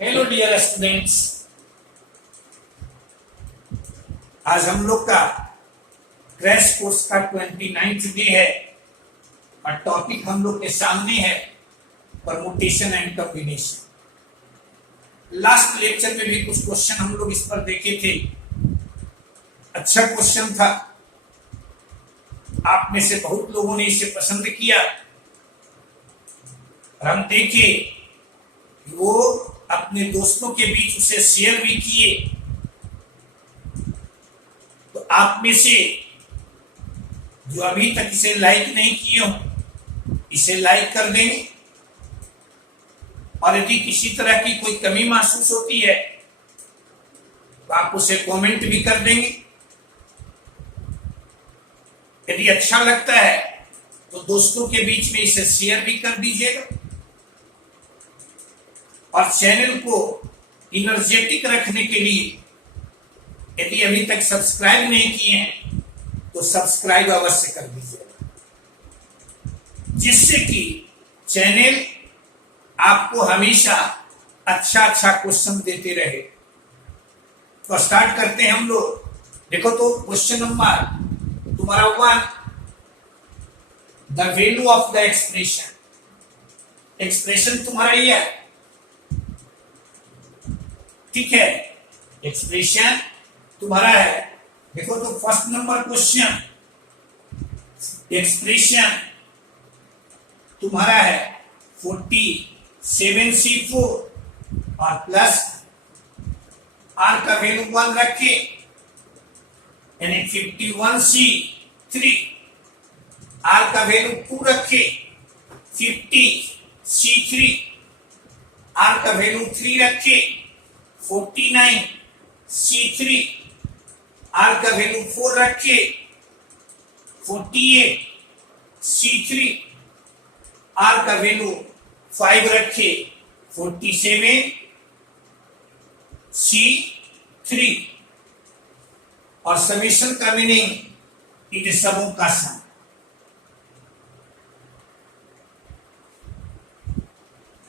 Hello dear students, आज हम लोग का क्रैश कोर्स का 29th डे है और टॉपिक हम लोग के सामने है permutation and combination. Last lecture में भी कुछ क्वेश्चन हम लोग इस पर देखे थे। अच्छा क्वेश्चन था, आप में से बहुत लोगों ने इसे पसंद किया और हम देखे वो अपने दोस्तों के बीच उसे शेयर भी किए। तो आप में से जो अभी तक इसे लाइक नहीं किए हो, इसे लाइक कर देंगे और यदि किसी तरह की कोई कमी महसूस होती है तो आप उसे कमेंट भी कर देंगे। यदि अच्छा लगता है तो दोस्तों के बीच में इसे शेयर भी कर दीजिएगा और चैनल को इनर्जेटिक रखने के लिए यदि अभी तक सब्सक्राइब नहीं किए हैं तो सब्सक्राइब अवश्य कर दीजिएगा, जिससे कि चैनल आपको हमेशा अच्छा क्वेश्चन देते रहे। तो स्टार्ट करते हैं हम लोग। देखो तो क्वेश्चन नंबर तुम्हारा 1, the value of the expression तुम्हारा ये है, ठीक है। एक्सप्रेशन तुम्हारा है। देखो तो फर्स्ट नंबर क्वेश्चन, एक्सप्रेशन तुम्हारा है 47C4 और प्लस R का वैल्यू 1 रखे यानी 51C3, R का वैल्यू 2 रखे 50C3, R का वैल्यू 3 रखे 49C3, R का वैल्यू 4 रखे 48C3, R का वैल्यू 5 रखे 47C3 और समेशन का मीनिंग इन सबों का सम।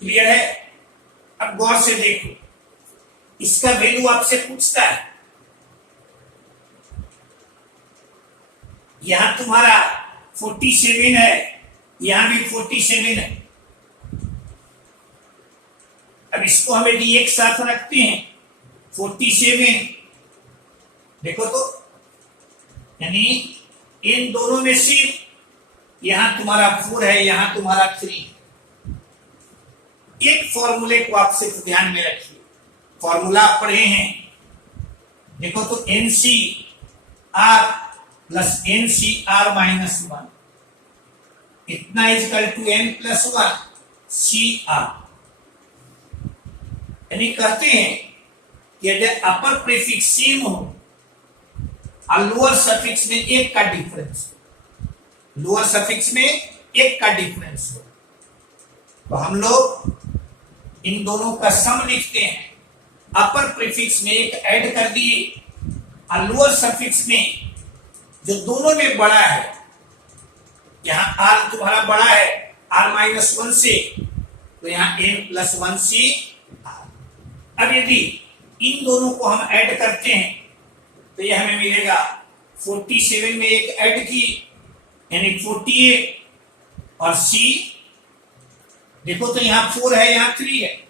क्लियर है? अब गौर से देखो, इसका वैल्यू आपसे पूछता है। यहां तुम्हारा 47 है, यहां भी 47 है। अब इसको हम यदि एक साथ रखते हैं 47, देखो तो यानी इन दोनों में सिर्फ यहां तुम्हारा 4 है, यहां तुम्हारा 3 है। एक फॉर्मूले को आप सिर्फ ध्यान में रखिए, फॉर्मूला पढ़े हैं। देखो तो NCR प्लस NCR माइनस 1 इतना इजकल टू N+1 CR। यानी कहते हैं कि अगर अपर प्रीफिक्स सेम हो और लोअर सफिक्स में एक का डिफरेंस हो, लोअर सफिक्स में एक का डिफरेंस हो, तो हम लोग इन दोनों का सम लिखते हैं। अपर प्रीफिक्स में एक ऐड कर दिए और लोअर सफिक्स में जो दोनों में बड़ा है, यहां R तुम्हारा बड़ा है R-1 से, तो यहां N+1 से R। अब यदि इन दोनों को हम ऐड करते हैं तो यह हमें मिलेगा 47 में एक ऐड की यानी 48 और C देखो तो यहां 4 है, यहां 3 है,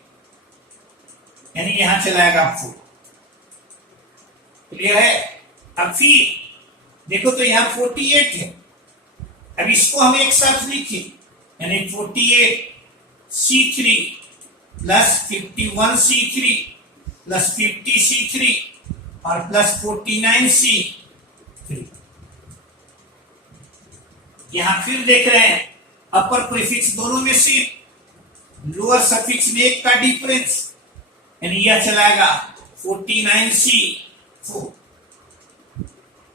यानी यहां चलाएगा 4। क्लियर है? अब फिर देखो तो यहां 48 है। अब इसको हम एक साथ लिखे यानी 48C3 plus 51C3 plus 50C3 और प्लस 49C3। यहां फिर देख रहे हैं अपर प्रीफिक्स दोनों में से लोअर सफिक्स में एक का डिफरेंस, यानी यह चलाएगा 49C4।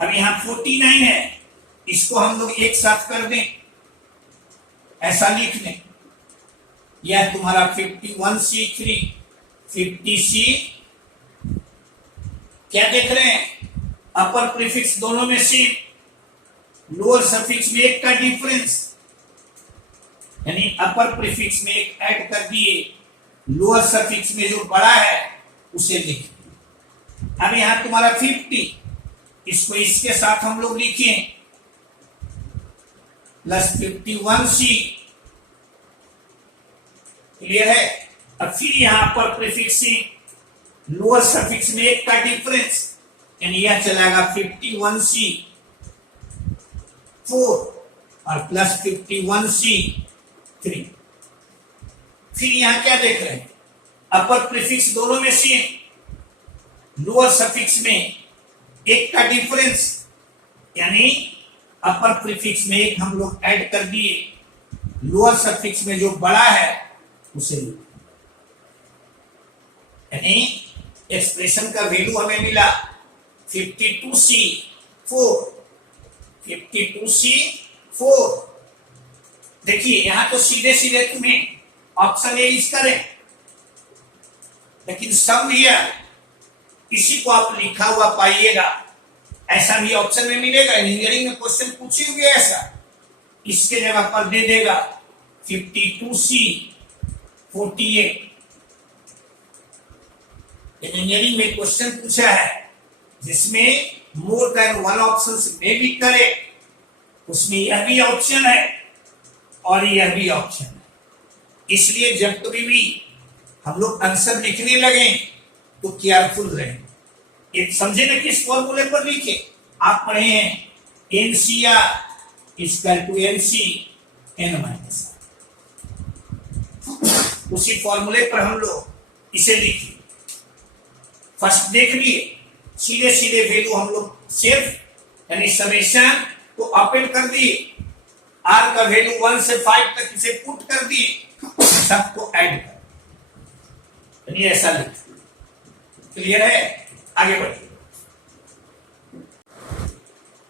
अब यहां 49 है, इसको हम लोग एक साथ कर दें, ऐसा लिख दें। यह तुम्हारा 51C3 50C, क्या देख रहे हैं? अपर प्रीफिक्स दोनों में से लोअर सफिक्स में एक का डिफरेंस, यानी अपर प्रीफिक्स में एक ऐड कर दिए लोअर सफिक्स में जो बड़ा है उसे लिख। अब यहां तुम्हारा 50, इसको इसके साथ हम लोग लिखें प्लस 51C। क्लियर है। अब फिर यहां पर प्रीफिक्स लोअर सफिक्स में एक का डिफरेंस, यानी यह चलेगा 51C 4 और प्लस 51C 3। फिर यहां क्या देख रहे हैं, अपर प्रीफिक्स दोनों में सेम, लोअर सफिक्स में एक का डिफरेंस, यानी अपर प्रीफिक्स में एक हम लोग ऐड कर दिए, लोअर सफिक्स में जो बड़ा है उसे, यानी एक्सप्रेशन का वैल्यू हमें मिला 52C 4, 52C 4। देखिए यहां तो सीधे सीधे तुम्हें ऑप्शन ए यूज करें, लेकिन सम हियर इसी को आप लिखा हुआ पाइएगा, ऐसा भी ऑप्शन में मिलेगा। इंजीनियरिंग में क्वेश्चन पूछी हुई है ऐसा, इसके जगह पर दे देगा 52C 48। इंजीनियरिंग में क्वेश्चन पूछा है जिसमें मोर देन वन ऑप्शन में भी करे, उसमें यह भी ऑप्शन है और यह भी ऑप्शन है। इसलिए जब कभी भी हम लोग आंसर लिखने लगे तो केयरफुल रहें, एक समझे ना किस फॉर्मूले पर लिखे। आप पढ़े हैं NCR equal to NC n minus, उसी फॉर्मूले पर हम लोग इसे लिखे। फर्स्ट देख लिए, सीधे सीधे वैल्यू हम लोग सिर्फ यानी समेशन को ओपन कर दिए, R का वैल्यू 1 से 5 तक इसे पुट कर दिए, सबको ऐड कर, यानी ऐसा लिख। क्लियर है, आगे बढ़िए।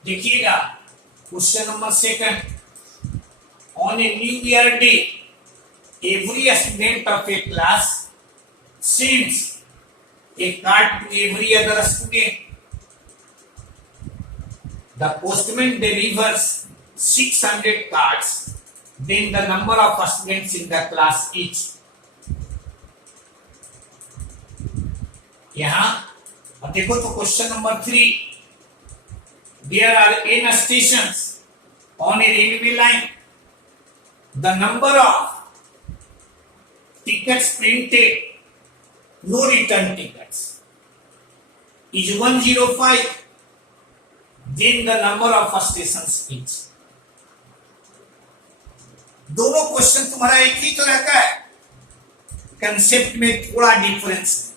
देखिएगा question number 2, on a new year day every student of A class sends a card to every other student. The postman delivers 600 cards, then the number of students in the class is। यहां अब देखो तो question number 3, there are n stations on a railway line, the number of tickets printed, no return tickets, is 105, then the number of stations is। दोनों question तुम्हारा एक ही तरह का है, कंसेप्ट में थोड़ा डिफरेंस है।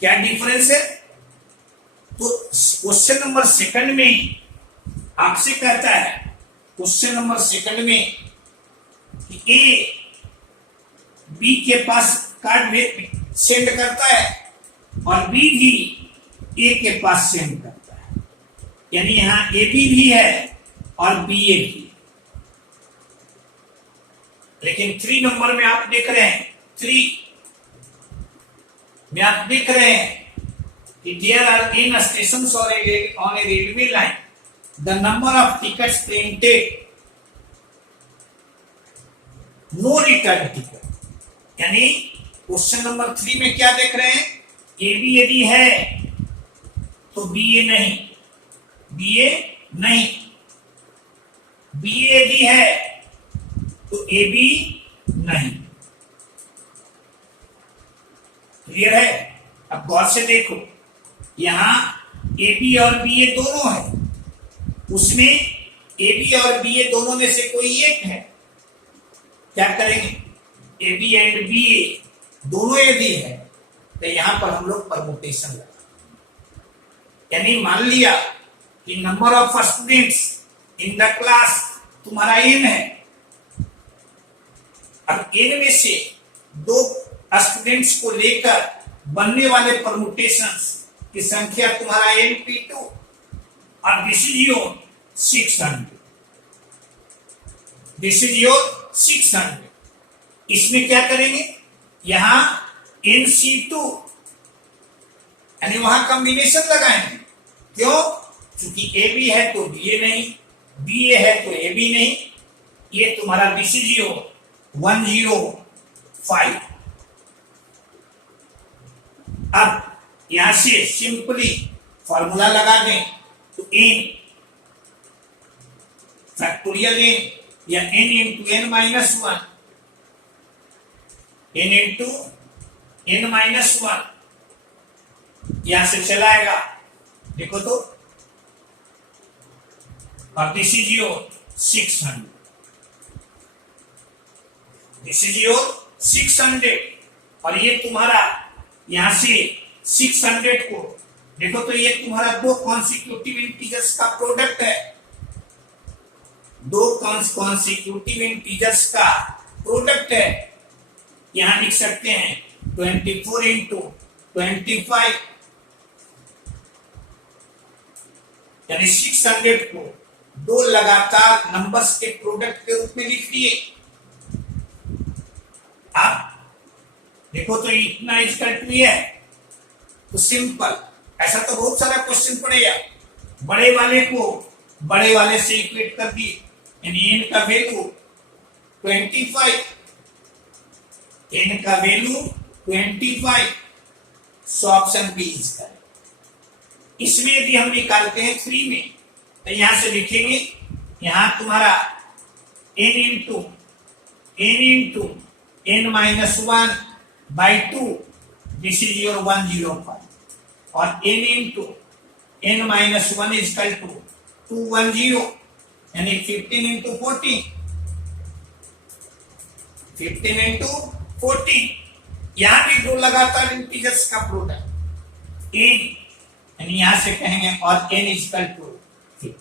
क्या डिफरेंस है? तो क्वेश्चन नंबर 2 में आपसे कहता है, क्वेश्चन नंबर 2 में कि ए बी के पास कार्ड में सेंड करता है और बी भी ए के पास सेंड करता है, यानी यहां ए बी भी है और बी ए भी। लेकिन 3 नंबर में आप देख रहे हैं, 3 में आप देख रहे हैं कि there are n stations on a railway line, the number of tickets printed, no return ticket। यानी क्वेश्चन नंबर 3 में क्या देख रहे हैं, ए बी यदि है तो बी ए नहीं, बी ए नहीं, बी ए यदि है तो ए बी नहीं। क्लियर है। अब गौर से देखो, यहां ए बी और बी ए दोनों है, उसमें ए बी और बी ए दोनों में से कोई एक है, क्या करेंगे, ए बी एंड बी ए दोनों ए बी है, तो यहां पर हम लोग परमुटेशन लगा, यानी मान लिया कि number of students in the class तुम्हारा n है। अब n में से 2 स्टूडेंट्स को लेकर बनने वाले परमुटेशंस की संख्या तुम्हारा np2 और this is your 600, this is your 600। इसमें क्या करेंगे, यहां nc2 यानी वहां कॉम्बिनेशन लगाएंगे। क्यों? क्योंकि ए बी है तो बी ए नहीं, बी ए है तो ए बी नहीं, ये तुम्हारा दिस इज योर 105। अब यहां से सिंपली फॉर्मूला लगा दें तो n फैक्टोरियल n या n into n minus one, n into n minus one यहां से चलाएगा, देखो तो, और this is your 600, this is your 600, और ये तुम्हारा यहां से 600 को देखो तो ये तुम्हारा दो कॉन्सिक्यूटिव इंटीजर्स का प्रोडक्ट है, दो कॉन्सिक्यूटिव इंटीजर्स का प्रोडक्ट है। यहां लिख सकते हैं 24 इंटू 25, यानी 600 को दो लगातार नंबर्स के प्रोडक्ट के रूप में लिख लिए। आप देखो तो इतना इक्वल टू है, तो सिंपल, ऐसा तो बहुत सारा क्वेश्चन पड़ेगा। बड़े वाले को बड़े वाले से इक्वेट कर दिए, यानी n का वैल्यू 25, n का वैल्यू 25, सो ऑप्शन बी इसका है। इसमें यदि हम निकालते हैं 3 में, तो यहां से लिखेंगे, यहां तुम्हारा n into n minus 1 by 2, this is your 105, और n into n minus 1 is equal to 210, यानी 15 इंटू 14, 15 इंटू 14, यहां भी दो लगातार इंटीजर्स का प्रोडक्ट n, यानी यहां से कहेंगे और n इज इक्वल टू 15।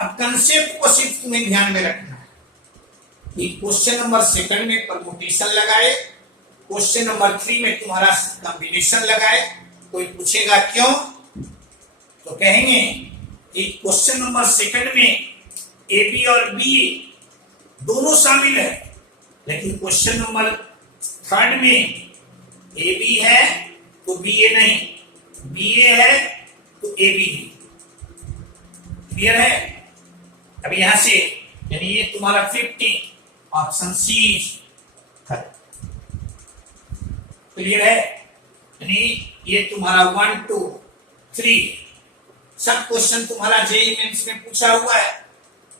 अब कंसेप्ट को सिर्फ तुम्हें ध्यान में रखना है कि क्वेश्चन नंबर 2 में परमुटेशन लगाए, क्वेश्चन नंबर 3 में तुम्हारा कॉम्बिनेशन लगाए। कोई पूछेगा क्यों, तो कहेंगे कि क्वेश्चन नंबर 2 में ए बी और बी दोनों शामिल है, लेकिन क्वेश्चन नंबर 3 में ए बी है तो बी ए नहीं, बी ए है तो ए बी नहीं। क्लियर है? अब यहां से यानी ये तुम्हारा 15, option c is correct. Clear है? यानी ये तुम्हारा 1 2 3 सब क्वेश्चन तुम्हारा जेईई मेंस में पूछा हुआ है।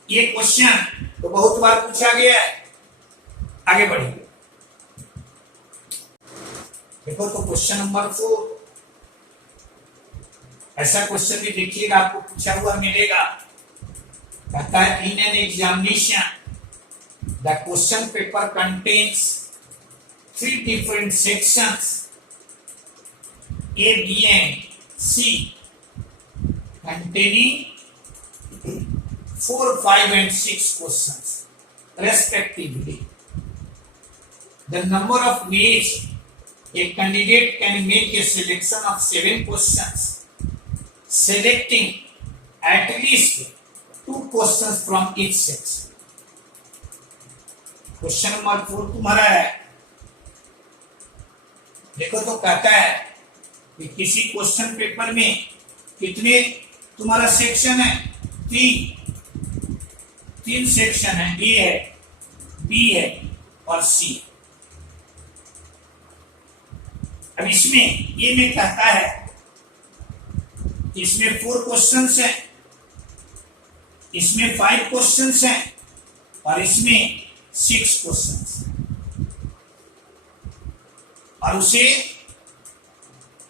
ये क्वेश्चन तो बहुत बार पूछा गया है। आगे बढ़िए, देखो तो क्वेश्चन नंबर 4, ऐसा क्वेश्चन भी देखिएगा, आपको पूछा हुआ मिलेगा। कहता है in an examination the question paper contains 3 different sections A, B and C containing 4, 5 and 6 questions respectively. The number of ways a candidate can make a selection of 7 questions, selecting at least 2 questions from each section. Question number 4 तुम्हारा है। देखो तो कहता है कि किसी question paper में कितने तुम्हारा सेक्शन है, 3 सेक्शन है, ए है, बी है और सी। अब इसमें ये में कहता है कि इसमें 4 क्वेश्चंस हैं, इसमें 5 क्वेश्चंस हैं और इसमें 6 क्वेश्चंस, और उसे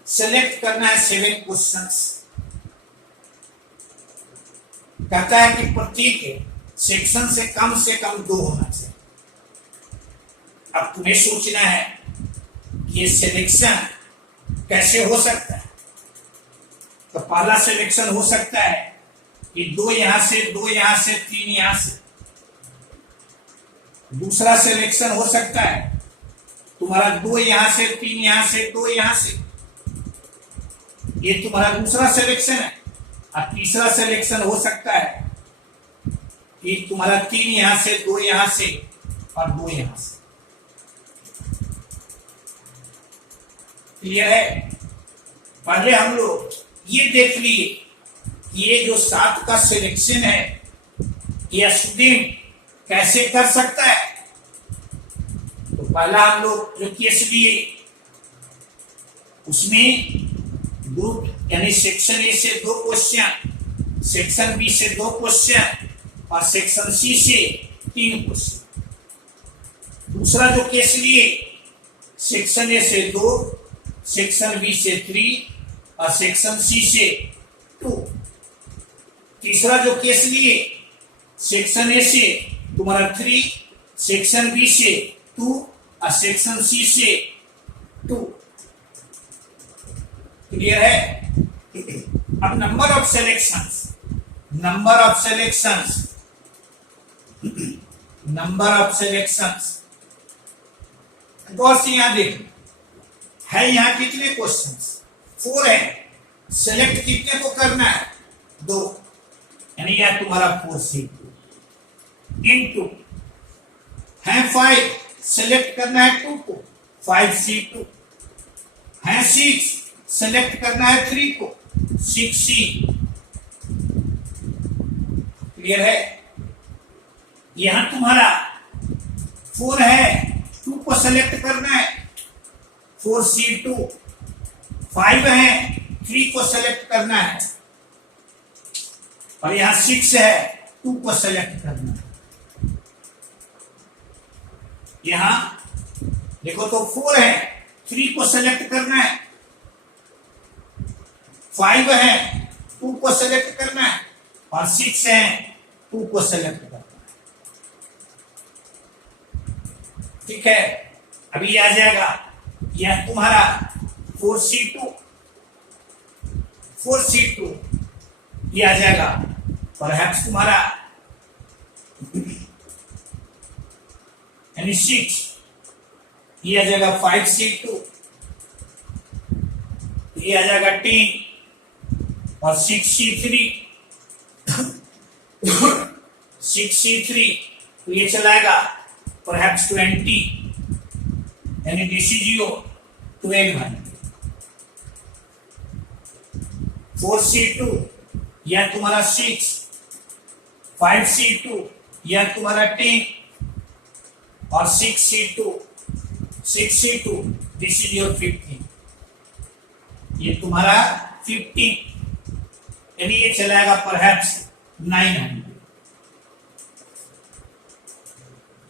सेलेक्ट करना है 7 क्वेश्चंस। कहता है कि प्रत्येक सेक्शन से कम 2 होना चाहिए। अब तुम्हें सोचना है कि ये सिलेक्शन कैसे हो सकता है। तो पहला सिलेक्शन हो सकता है कि 2 यहां से, 2 यहां से, 3 यहां से। दूसरा सिलेक्शन हो सकता है तुम्हारा 2 यहां से, 3 यहां से, 2 यहां से। ये तुम्हारा दूसरा सिलेक्शन है। और तीसरा सिलेक्शन हो सकता है कि तुम्हारा 3 यहां से, 2 यहां से और 2 यहां से। क्लियर है? पहले हम लोग ये देख लिए कि ये जो 7 का सिलेक्शन है ये स्टूडेंट कैसे कर सकता है। तो पहला हम लोग जो केस लिए उसमें ग्रुप यानी सेक्शन ए से 2 क्वेश्चन, सेक्शन बी से 2 क्वेश्चन और सेक्शन सी से 3 क्वेश्चन। दूसरा जो केस लिए, सेक्शन ए से 2, सेक्शन बी से 3 और सेक्शन सी से 2। तीसरा जो केस लिए, सेक्शन ए से तुम्हारा 3, सेक्शन बी से 2 और सेक्शन सी से 2। क्लियर है? अब number of selections, number of selections, number of selections गौर से यहां देख, है यहां कितने क्वेश्चंस? 4 है। सेलेक्ट कितने को करना है? 2, यानी यह तुम्हारा 4C2 इनटू है 5, सेलेक्ट करना है 2 को, 5C2 है 6, सेलेक्ट करना है 3 को, 6C। क्लियर है? यहां तुम्हारा 4 है, 2 को सेलेक्ट करना है 4C2, 5 है, 3 को सेलेक्ट करना है और यहां 6 है, 2 को सेलेक्ट करना है। यहां देखो तो 4 है, 3 को सेलेक्ट करना है, 5 है, 2 को सेलेक्ट करना है और 6 है, 2 को सेलेक्ट करना है। ठीक है, अभी आ जाएगा यह तुम्हारा 4C2 ये आ जाएगा। परहैप्स तुम्हारा यानी 6 ये आ जाएगा 5C2, ये आ जाएगा 10 और 6C3 तो ये चलाएगा परहैप्स 20 यानी DCGO 1200। 4C2 यह तुम्हारा 6, 5C2 यह तुम्हारा 10 और 6C2 DCGO 15, ये तुम्हारा 15 यानी ये चलाएगा परहैप्स 900।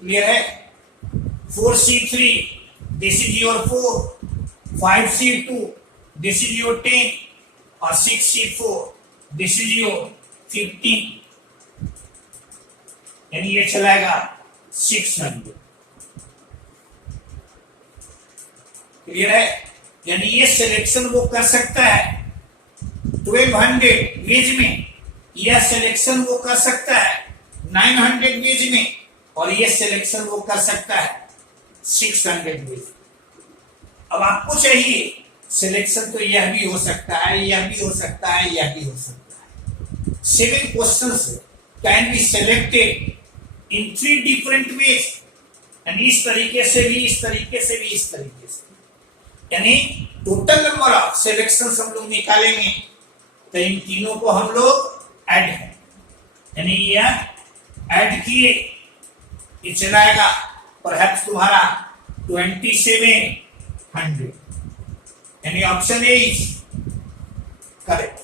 क्लियर है? 4C3 DCGO 4, 5C2 DCGO 10 और 6C4 DCGO 15 यानी ये चलाएगा 600। क्लियर है? यानी ये सिलेक्शन वो कर सकता है 1200 वेज में, यह सिलेक्शन वो कर सकता है 900 वेज में और ये सिलेक्शन वो कर सकता है 600 वेज। अब आपको चाहिए सिलेक्शन तो यह भी हो सकता है, यह भी हो सकता है, यह भी हो सकता है। 7 questions can be selected in 3 different ways, यानी इस तरीके से भी, इस तरीके से भी, इस तरीके से। यानी टोटल नंबर ऑफ सिलेक्शन हम लोग निकालेंगे तो इन तीनों को हम लोग ऐड है, यानी यह ऐड किए ये चलाएगा परहैप्स तुम्हारा 2700, यानी option A is correct.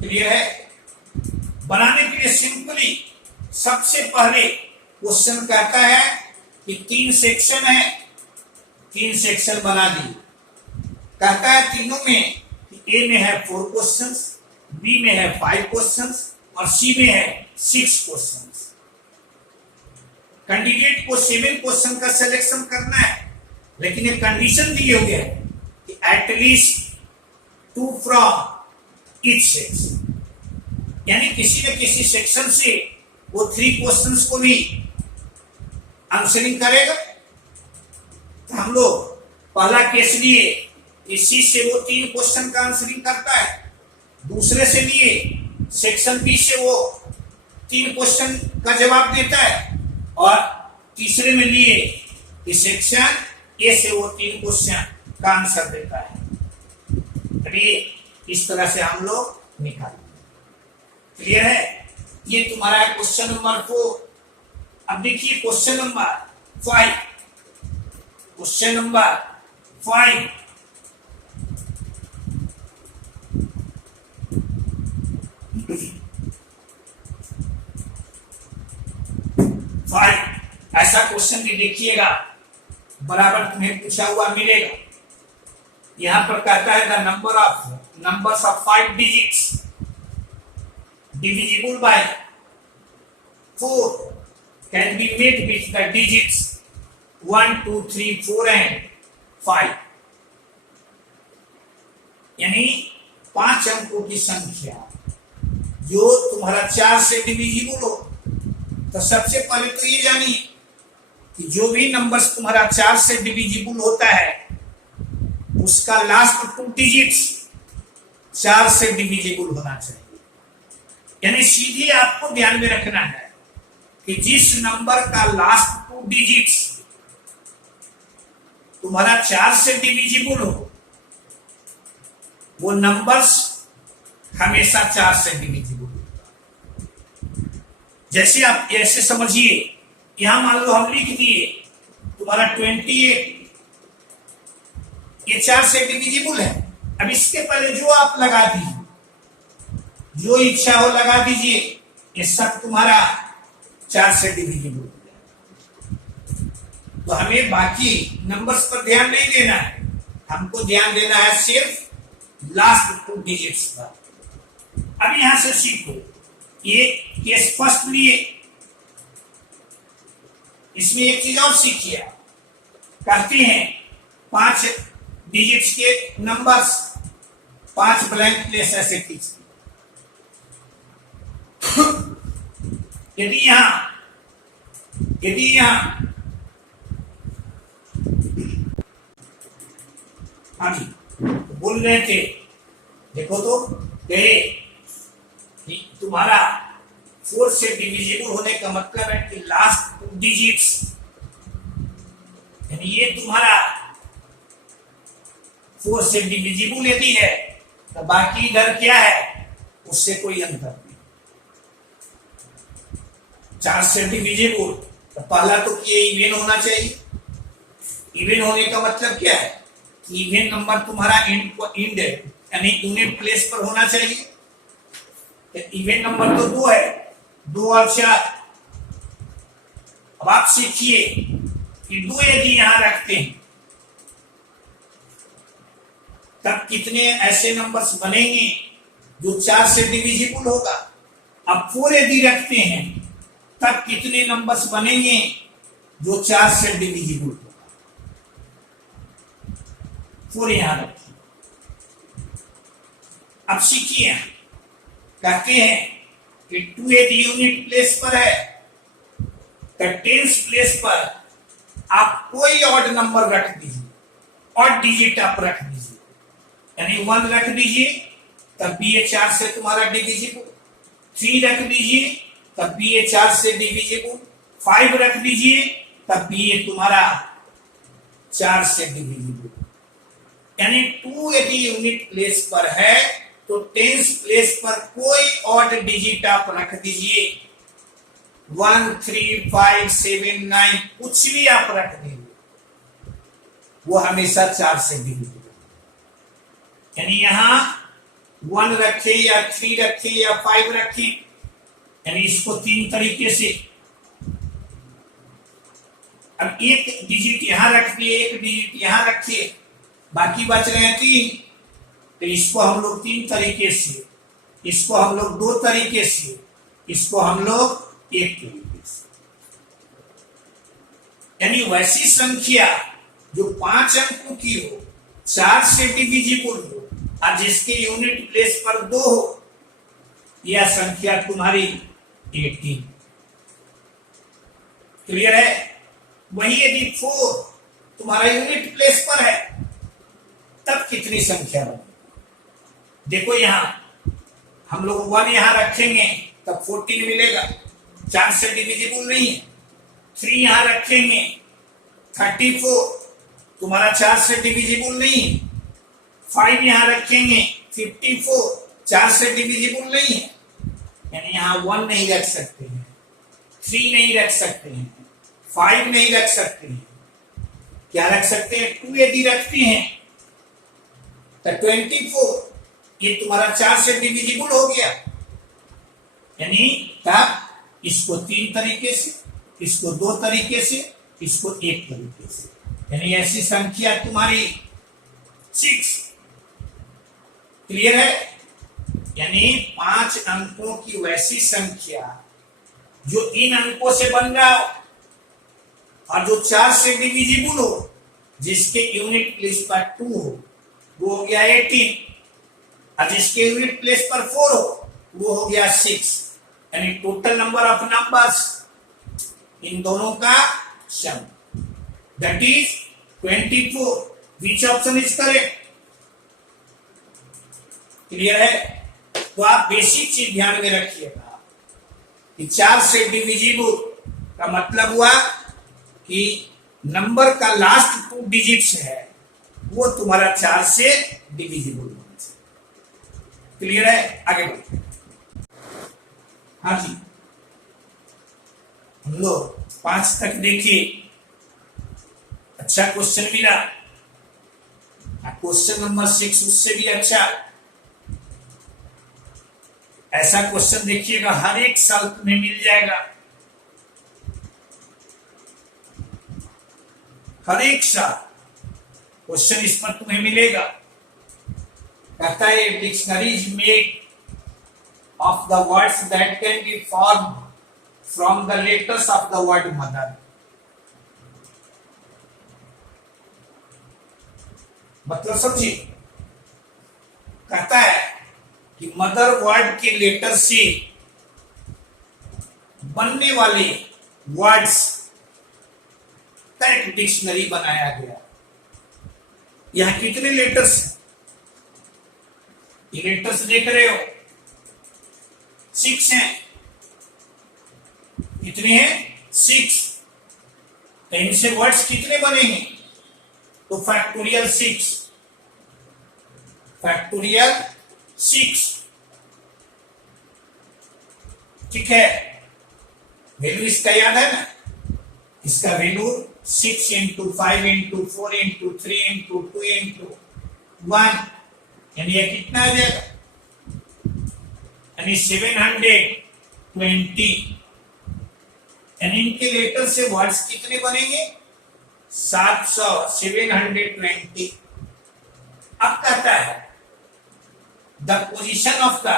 Clear है? बनाने के लिए सिंपली सबसे पहले क्वेश्चन कहता है कि 3 सेक्शन है, 3 सेक्शन बना दी। कहता है तीनों में कि ए में है 4 क्वेश्चंस, बी में है 5 क्वेश्चंस और सी में है 6 क्वेश्चंस। कैंडिडेट को 7 क्वेश्चन का सिलेक्शन करना है, लेकिन एक कंडीशन दिए हुए है कि एटलीस्ट 2 फ्रॉम ईच सेक्शन, यानी किसी न किसी सेक्शन से वो 3 क्वेश्चंस को भी आंसरिंग करेगा। तो हम लोग पहला केस लिए, इसी से वो 3 क्वेश्चन का आंसरिंग करता है, दूसरे से लिए सेक्शन बी से वो 3 क्वेश्चन का जवाब देता है और तीसरे में लिए इस सेक्शन ए से वो 3 क्वेश्चन का आंसर देता है। अभी इस तरह से हम लोग निकालेंगे। क्लियर है? ये तुम्हारा है क्वेश्चन नंबर 4। अब देखिए क्वेश्चन नंबर 5। क्वेश्चन नंबर 5 ऐसा क्वेश्चन भी देखिएगा, बराबर तुम्हें पूछा हुआ मिलेगा। यहां पर कहता है the numbers of 5 digits divisible by 4 can be made with the digits 1, 2, 3, 4 and 5। यानी 5 अंकों की संख्या जो तुम्हारा 4 से डिविजिबल हो। तो सबसे पहले तो ये जानिए कि जो भी नंबर्स तुम्हारा 4 से डिविजिबल होता है उसका लास्ट 2 डिजिट्स 4 से डिविजिबल होना चाहिए। यानी सीधे आपको ध्यान में रखना है कि जिस नंबर का लास्ट 2 डिजिट्स तुम्हारा 4 से डिविजिबल हो वो नंबर्स हमेशा 4 से डिविजिबल होगा। जैसे आप ऐसे समझिए, यहां मान लो हम लिख दिए तुम्हारा 28, ये 4 से डिविजिबल है। अब इसके पहले जो आप लगा दीजिए, जो इच्छा हो लगा दीजिए, ये सब तुम्हारा 4 से डिविजिबल हो जाएगा। तो हमें बाकी नंबर्स पर ध्यान नहीं देना है, हमको ध्यान देना है सिर्फ लास्ट 2 डिजिट्स पर। अब यहां से सीखो, ये स्पष्ट लिए। इसमें एक चीज और सीखिए, कहते हैं 5 डिजिट्स के नंबर्स 5 ब्लैंक प्लेस ऐसे कीजिए। यदि यहां हाँ जी बोल रहे थे, देखो तो कहे कि तुम्हारा 4 से डिविजिबल होने का मतलब है कि लास्ट 2 डिजिट्स, यानी ये तुम्हारा 4 से डिविजिबल यदि है तो बाकी इधर क्या है उससे कोई अंतर नहीं। 4 से डिविजिबल तो पहला तो ये इवन होना चाहिए। इवन होने का मतलब क्या है कि इवन नंबर तुम्हारा इंड यानी यूनिट प्लेस पर होना चाहिए। तो इवन नंबर तो 2 है, 2 और 4। अब आप सीखिए कि 2 यदि यहां रखते हैं तब कितने ऐसे नंबर्स बनेंगे जो 4 से डिविजिबल होगा। अब 4 यदि रखते हैं तब कितने नंबर्स बनेंगे जो 4 से डिविजिबल होगा। 4 यहां रखिए। अब सीखिए, कहते हैं कि 2 यदि यूनिट प्लेस पर है तो टेंस प्लेस पर आप कोई ऑड नंबर रख दीजिए, ऑड डिजिट आप रख दीजिए। यानी 1 रख दीजिए तब भी ये 4 से तुम्हारा डिविजिबल, 3 रख दीजिए तब भी ये 4 से डिविजिबल, 5 रख दीजिए तब भी ये तुम्हारा 4 से डिविजिबल। यानी 2 यदि यूनिट प्लेस पर है तो टेंस प्लेस पर कोई ऑड डिजिट आप रख दीजिए। 1, 3, 5, 7, 9 कुछ भी आप रख देंगे वो हमेशा 4 से डिविजिबल। यानी यहां 1 रखे या 3 रखे या 5 रखे, यानी इसको 3 तरीके से। अब एक डिजिट यहां रख दिए, एक डिजिट यहां रखिए, बाकी बच रहे हैं 3। तो इसको हम लोग 3 तरीके से, इसको हम लोग 2 तरीके से, इसको हम लोग 1 तरीके से। यानी वैसी संख्या जो 5 अंकों की हो, 4 से डिविजिबल हो और जिसके यूनिट प्लेस पर 2 हो, यह संख्या तुम्हारी 18। क्लियर है? वही यदि 4 तुम्हारा यूनिट प्लेस पर है तब कितनी संख्या बनेगी? देखो यहां हम लोग 1 यहां रखेंगे तब 14 मिलेगा, 4 से डिविजिबल नहीं है। 3 यहां रखेंगे 34 तुम्हारा 4 से डिविजिबल नहीं है। 5 यहां रखेंगे 54 4 से डिविजिबल नहीं है। यानी यहां 1 नहीं रख सकते हैं, 3 नहीं रख सकते हैं, 5 नहीं रख सकते हैं। क्या रख सकते हैं? 2 यदि रखते हैं तो 24 ये तुम्हारा 4 से डिविजिबल हो गया। यानी तब इसको 3 तरीके से, इसको दो तरीके से, इसको एक तरीके से, यानी ऐसी संख्या तुम्हारी 6। क्लियर है? यानी 5 अंकों की वैसी संख्या जो इन अंकों से बन रहा हो और जो 4 से डिविजिबल हो, जिसके यूनिट प्लेस पर 2 हो, वो हो गया 18, और जिसके यूनिट प्लेस पर 4 हो, वो हो गया 6। यानी टोटल नंबर ऑफ नंबर्स इन दोनों का sum, that is 24। Which option is correct? Clear है? तो आप बेसिक चीज ध्यान में रखिएगा कि 4 से डिविजिबल का मतलब हुआ कि नंबर का लास्ट 2 डिजिट्स है वो तुम्हारा 4 से डिविजिबल होना चाहिए। क्लियर है? आगे बढ़ो। हाँ जी, हम लोग 5 तक देखिए। अच्छा क्वेश्चन मिला। क्वेश्चन नंबर 6 उससे भी अच्छा। ऐसा क्वेश्चन देखिएगा, हर एक साल तुम्हें मिल जाएगा, हर एक साल क्वेश्चन इस पर तुम्हें मिलेगा। कहता है dictionary is made of the words that can be form from the letters of the word mother. मतलब समझिए, कहता है कि मदर वर्ड के लेटर से बनने वाले वर्ड्स का एक डिक्शनरी बनाया गया। यहां कितने लेटर्स हैं? ये लेटर्स देख रहे हो, 6 हैं। कितने हैं? 6। तो इनसे वर्ड्स कितने बनेंगे? तो फैक्टोरियल 6, फैक्टोरियल 6। ठीक है? वैल्यू इसका याद है ना? इसका value 6 into 5 into 4 into 3 into 2 into 1, यानी ये कितना आ जाएगा? यानी 720। यानी इनके लेटर से वर्ड्स कितने बनेंगे? 700, 720। अब कहता है the position of the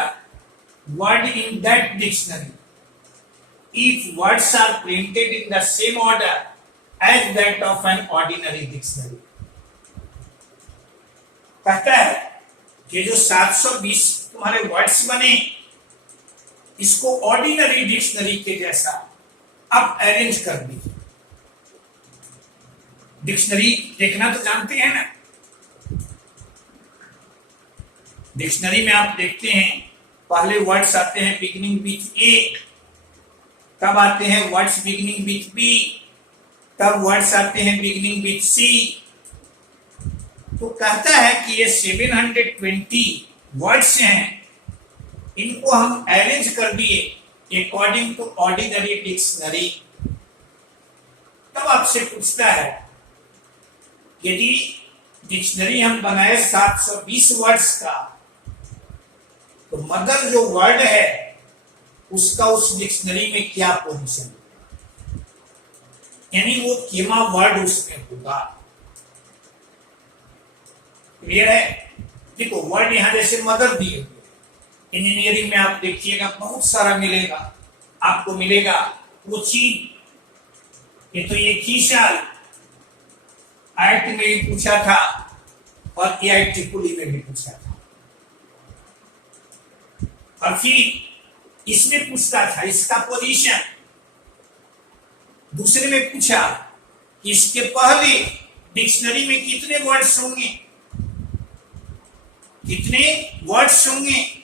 word in that dictionary if words are printed in the same order as that of an ordinary dictionary। कहता है कि जो 720 तुम्हारे वर्ड्स बने, इसको ऑर्डिनरी डिक्शनरी के जैसा अब अरेंज कर दीजिए। डिक्शनरी देखना तो जानते हैं ना? डिक्शनरी में आप देखते हैं पहले वर्ड्स आते हैं बिगिनिंग विथ ए, तब आते हैं वर्ड्स बिगिनिंग विथ बी, तब वर्ड्स आते हैं बिगिनिंग विथ सी। तो कहता है कि ये 720 वर्ड्स हैं, इनको हम अरेंज कर दिए अकॉर्डिंग टू ऑर्डिनरी डिक्शनरी। तब आपसे पूछता है यदि डिक्शनरी हम बनाए 720 वर्ड्स का, तो मदर जो वर्ड है उसका उस डिक्शनरी में क्या पोजीशन है, यानी वो केमा वर्ड उसमें होगा। क्लियर है? देखो वर्ड यहां जैसे मदर दिए हुए, इंजीनियरिंग में आप देखिएगा बहुत सारा मिलेगा। आपको मिलेगा वो चीज, ये तो एक ही साल आईआईटी में भी पूछा था और एआईटी पुली में भी पूछा था, और फिर इसमें पूछता था इसका पोजीशन। दूसरे में पूछा कि इसके पहले डिक्शनरी में कितने वर्ड्स होंगे, कितने वर्ड्स होंगे।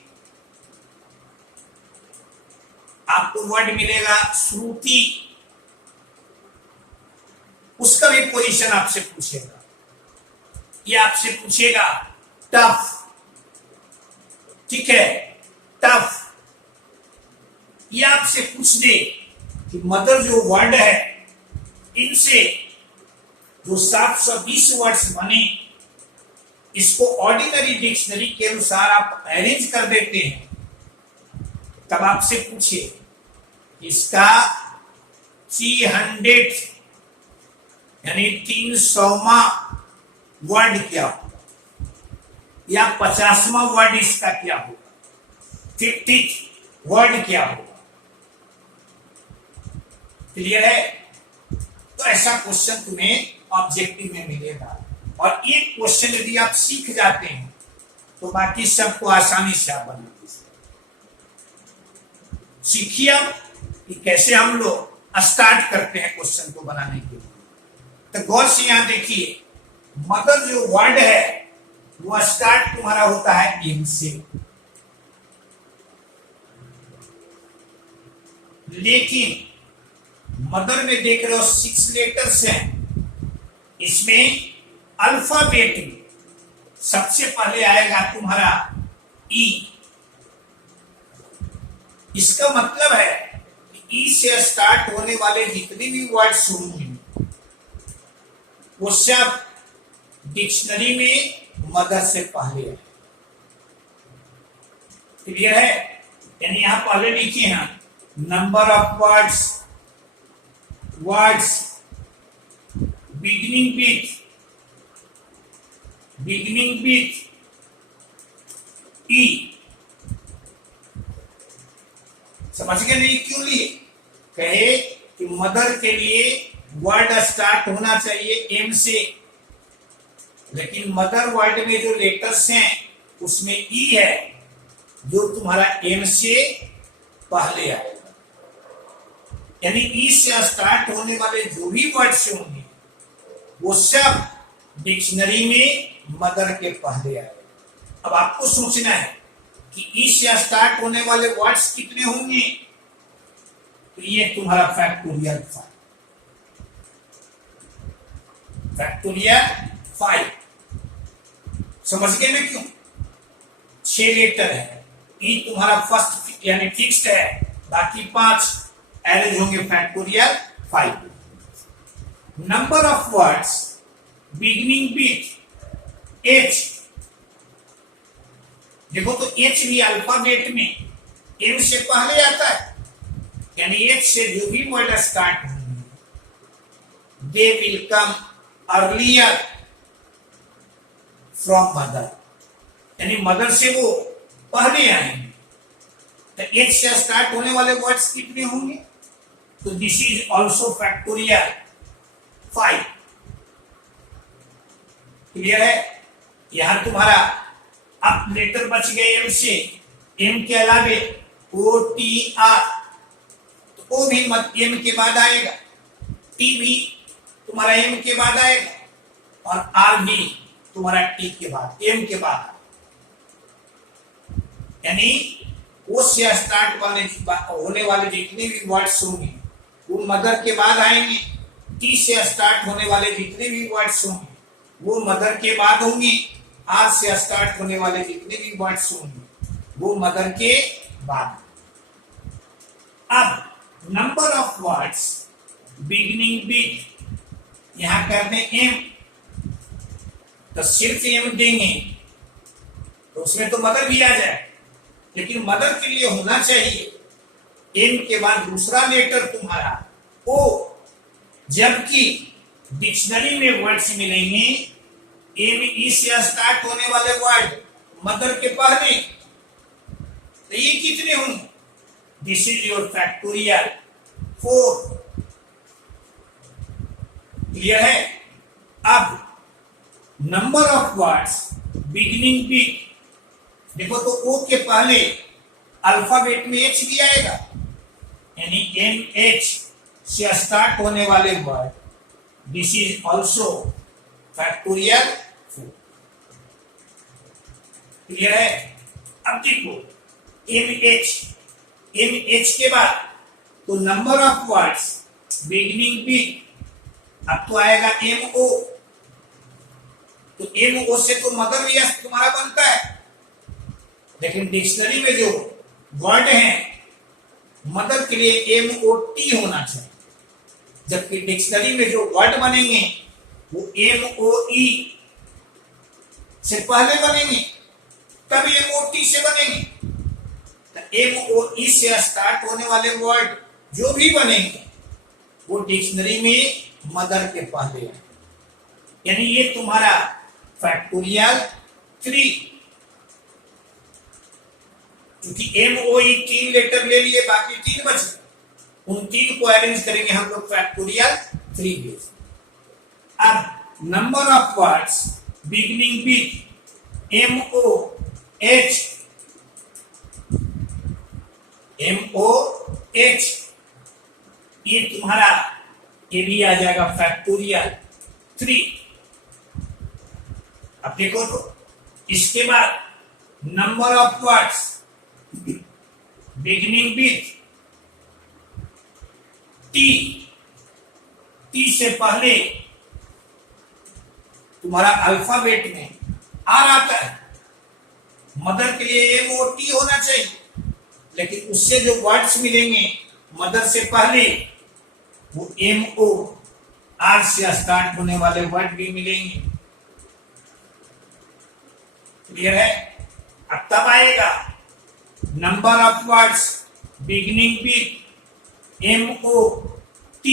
आपको वर्ड मिलेगा श्रुति, उसका भी पोजीशन आपसे पूछेगा। ये आपसे पूछेगा टफ, ठीक है, टफ। ये आपसे पूछ दे कि मदर जो वर्ड है इनसे जो 720 वर्ड्स बने, इसको ऑर्डिनरी डिक्शनरी के अनुसार आप अरेंज कर देते हैं। तब आपसे पूछे इसका 300 यानी 300वां वर्ड क्या होगा, या 50वां वर्ड इसका क्या होगा, 50th वर्ड क्या होगा। क्लियर है? तो ऐसा क्वेश्चन तुम्हें ऑब्जेक्टिव में मिलेगा, और एक क्वेश्चन यदि आप सीख जाते हैं तो बाकी सबको आसानी से आप बना सकते। सीखिए अब कि कैसे हम लोग स्टार्ट करते हैं क्वेश्चन को बनाने के लिए। तो गौर से यहां देखिए, मदर जो वर्ड है वो स्टार्ट तुम्हारा होता है एम से, लेकिन मदर में देख रहे हो 6 लेटर्स हैं, इसमें अल्फाबेट में सबसे पहले आएगा तुम्हारा ई। इसका मतलब है कि ई से स्टार्ट होने वाले जितने भी वर्ड्स होंगे वो सब डिक्शनरी में मदर से पहले है। क्लियर है? यानी यहां पहले लिखे हैं number of words beginning with E. समझ गए नहीं क्यों लिए? कहे कि मदर के लिए वर्ड स्टार्ट होना चाहिए एम से, लेकिन मदर वर्ड में जो लेटर्स हैं उसमें ई है जो तुम्हारा एम से पहले आएगा। यानी ई से स्टार्ट होने वाले जो भी वर्ड्स होंगे वो सब डिक्शनरी में मदर के पहले आएगा। अब आपको सोचना है कि ई से स्टार्ट होने वाले वर्ड्स कितने होंगे, तो ये तुम्हारा फैक्टोरियल 5। समझ गए ना क्यों? 6 लेटर है, ई तुम्हारा फर्स्ट यानी फिक्स्ड है, बाकी 5 एरेंज होंगे factorial 5। Number of words beginning with H. देखो तो एच भी अल्फाबेट में एम से पहले आता है, यानी एच से जो भी वर्ड स्टार्ट होंगे they will come earlier from mother, यानी मदर से वो पहले आएंगे। तो एच से स्टार्ट होने वाले वर्ड्स कितने होंगे, तो this is also factorial 5। Clear है? यहां तुम्हारा अब लेटर बच गए एम से, एम के अलावे ओ टी आर, तो ओ भी एम के बाद आएगा, टी भी तुम्हारा एम के बाद आएगा, और आर भी तुम्हारा टी के बाद एम के बाद। यानी ओ से स्टार्ट होने वाले जितने भी वर्ड्स होंगे वो मदर के बाद आएंगे, टी से स्टार्ट होने वाले जितने भी वर्ड्स होंगे वो मदर के बाद होंगे, आर से स्टार्ट होने वाले जितने भी वर्ड्स होंगे वो मदर के बाद। अब number of words beginning with, यहां करने एम, तो सिर्फ एम देंगे तो उसमें तो मदर भी आ जाए, लेकिन मदर के लिए होना चाहिए एम के बाद दूसरा लेटर तुम्हारा ओ। जबकि डिक्शनरी में वर्ड्स मिलेंगे एम ई से स्टार्ट होने वाले वर्ड मदर के पहले, तो ये कितने होंगे, this is your factorial 4। Clear है? अब number of words beginning with, देखो तो ओ के पहले अल्फाबेट में एच भी आएगा, यानी एम एच से स्टार्ट होने वाले word, this is also factorial 4। Clear है? अब देखो एम एच के बाद तो number of words beginning with, अब तो आएगा एम ओ, तो एम ओ से तो मदर भी तुम्हारा बनता है, लेकिन डिक्शनरी में जो वर्ड है मदर के लिए एम ओ टी होना चाहिए, जबकि डिक्शनरी में जो वर्ड बनेंगे वो एम ओ ई से पहले बनेंगे, तब एम ओ टी से बनेंगे। तो एम ओ ई से स्टार्ट होने वाले वर्ड जो भी बनेंगे वो डिक्शनरी में मदर के पहले है। यानी ये तुम्हारा फैक्टोरियल 3, क्योंकि MOE 3 लेटर ले लिए, बाकी 3 बचे, उन 3 को अरेंज करेंगे हम लोग फैक्टोरियल 3 बेस। अब number of words beginning with MOH, ये तुम्हारा ये भी आ जाएगा फैक्टोरियल 3। अब देखो तो इसके बाद number of words beginning with T से पहले तुम्हारा अल्फाबेट में आर आता है। मदर के लिए MOT होना चाहिए, लेकिन उससे जो वर्ड्स मिलेंगे मदर से पहले वो MOR से स्टार्ट होने वाले वर्ड भी मिलेंगे। क्लियर है? अब तब आएगा number of words beginning with MOT।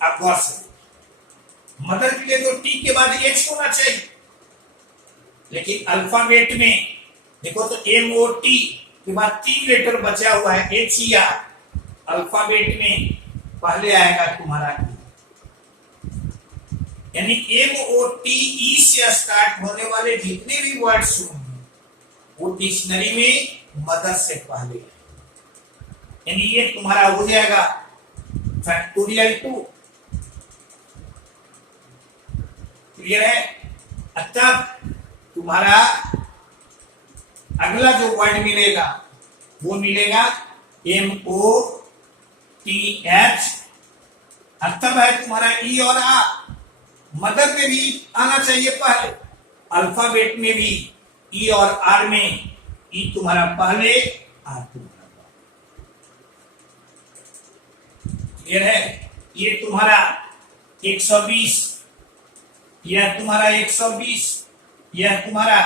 अब गौर से, मदर के लिए तो टी के बाद H होना चाहिए, लेकिन अल्फाबेट में देखो तो MOT के बाद 3 लेटर बचा हुआ है HER। अल्फाबेट में पहले आएगा तुम्हारा E, यानी MOTE से स्टार्ट होने वाले जितने भी वर्ड्स होंगे वो डिक्शनरी में मदर से पहले है। यानी ये तुम्हारा हो जाएगा फैक्टोरियल 2। क्लियर है? तब तुम्हारा अगला जो वर्ड मिलेगा वो मिलेगा MOTH। तब है तुम्हारा E और R। मदर में भी आना चाहिए पहले, अल्फाबेट में भी E और R में E तुम्हारा पहले, R तुम्हारा बाद। क्लियर है? ये तुम्हारा 120, यह तुम्हारा 120, यह तुम्हारा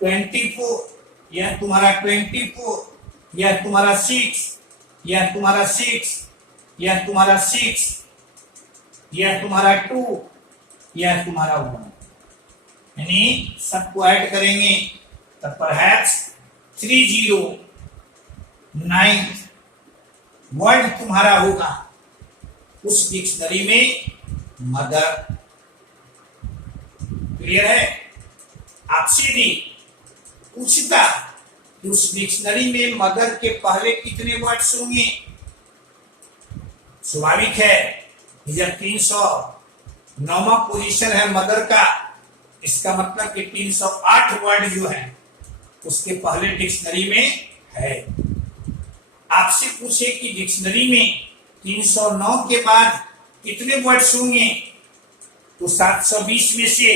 24, यह तुम्हारा 24, यह तुम्हारा 6, यह तुम्हारा 6, यह तुम्हारा 6, यह तुम्हारा 2, यह तुम्हारा 1। यानी सबको ऐड करेंगे तो परहैप्स 309 वर्ड तुम्हारा होगा उस डिक्शनरी में मदर। क्लियर है? आपसे भी पूछता कि उस डिक्शनरी में मदर के पहले कितने वर्ड्स होंगे। स्वाभाविक है जब 309वां पोजीशन है मदर का, इसका मतलब कि 308 वर्ड जो है उसके पहले डिक्शनरी में है। आपसे पूछे कि डिक्शनरी में 309 के बाद कितने वर्ड्स होंगे, तो 720 में से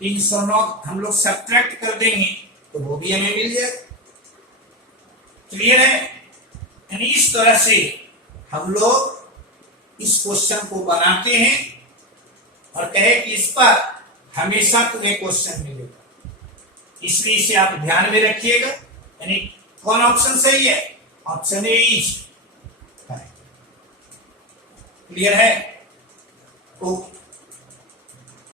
309 हम लोग सब्ट्रैक्ट कर देंगे तो वो भी हमें मिल जाए। क्लियर है? यानी इस तरह से हम लोग इस क्वेश्चन को बनाते हैं और कहे कि इस पर हमेशा तुम्हें क्वेश्चन मिलेगा, इसलिए इसे आप ध्यान में रखिएगा। यानी कौन ऑप्शन सही है? Option A is. क्लियर है? ओके।